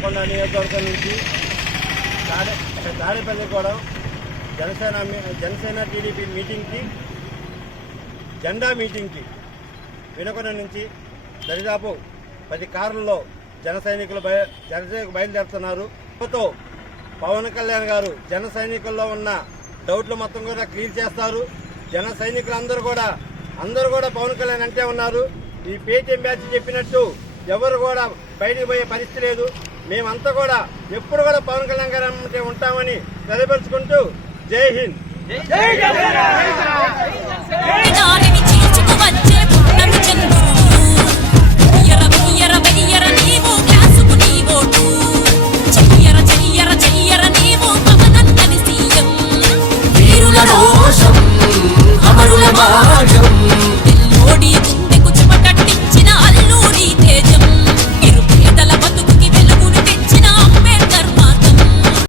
నియోజకవర్గం నుంచి తాడే తాడేపల్లి కూడా జనసేన మీ- జనసేన టీడీపీ మీటింగ్కి జెండా మీటింగ్కి వినకొండ నుంచి దరిదాపు పది కార్లలో జన సైనికులు బయ జన బయలుదేరుతున్నారు. తో పవన్ కళ్యాణ్ గారు జన సైనికుల్లో ఉన్న డౌట్లు మొత్తం కూడా క్లియర్ చేస్తారు. జన సైనికులందరూ కూడా అందరూ కూడా పవన్ కళ్యాణ్ అంటే ఉన్నారు. ఈ పేటీఎం బ్యాచ్ చెప్పినట్టు ఎవరు కూడా బయటికి పోయే పరిస్థితి లేదు. మేమంతా కూడా ఎప్పుడు కూడా పవన్ కళ్యాణ్ గారు ఉంటామని తెలియపరుచుకుంటూ జై హింద్.